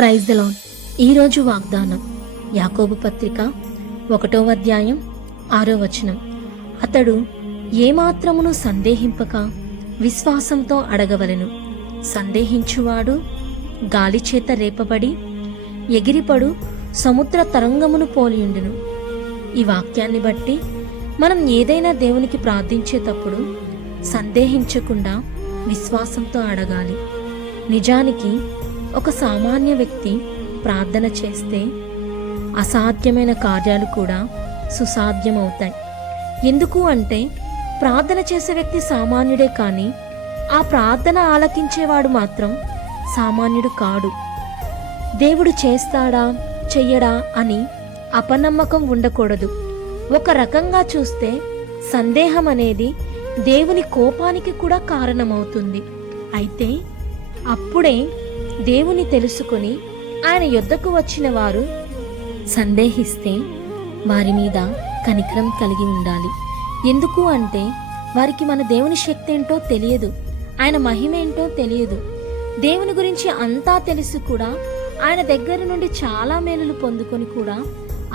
Praise the lord. ఈరోజు వాగ్దానం యాకోబు పత్రిక 1వ అధ్యాయం 6వ వచనం. అతడు ఏమాత్రమును సందేహింపక విశ్వాసంతో అడగవలెను. సందేహించువాడు గాలిచేత రేపబడి ఎగిరిపడు సముద్ర తరంగమును పోలియుండును. ఈ వాక్యాన్ని బట్టి మనం ఏదైనా దేవునికి ప్రార్థించేటప్పుడు సందేహించకుండా విశ్వాసంతో అడగాలి. నిజానికి ఒక సామాన్య వ్యక్తి ప్రార్థన చేస్తే అసాధ్యమైన కార్యాలు కూడా సుసాధ్యమవుతాయి. ఎందుకు అంటే ప్రార్థన చేసే వ్యక్తి సామాన్యుడే, కానీ ఆ ప్రార్థన ఆలకించేవాడు మాత్రం సామాన్యుడు కాడు. దేవుడు చేస్తాడా చెయ్యడా అని అపనమ్మకం ఉండకూడదు. ఒక రకంగా చూస్తే సందేహం అనేది దేవుని కోపానికి కూడా కారణమవుతుంది. అయితే అప్పుడే దేవుని తెలుసుకొని ఆయన యొద్దకు వచ్చిన వారు సందేహిస్తే వారి మీద కనికరం కలిగి ఉండాలి. ఎందుకు అంటే వారికి మన దేవుని శక్తి ఏంటో తెలియదు, ఆయన మహిమ ఏంటో తెలియదు. దేవుని గురించి అంతా తెలిసి కూడా ఆయన దగ్గర నుండి చాలా మేలులు పొందుకొని కూడా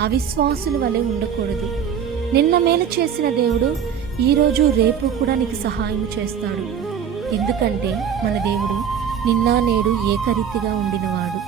అవిశ్వాసుల వలె ఉండకూడదు. నిన్న మేలు చేసిన దేవుడు ఈరోజు రేపు కూడా నీకు సహాయం చేస్తాడు. ఎందుకంటే మన దేవుడు నిన్న నేడు ఏకరీతిగా ఉండినవాడు.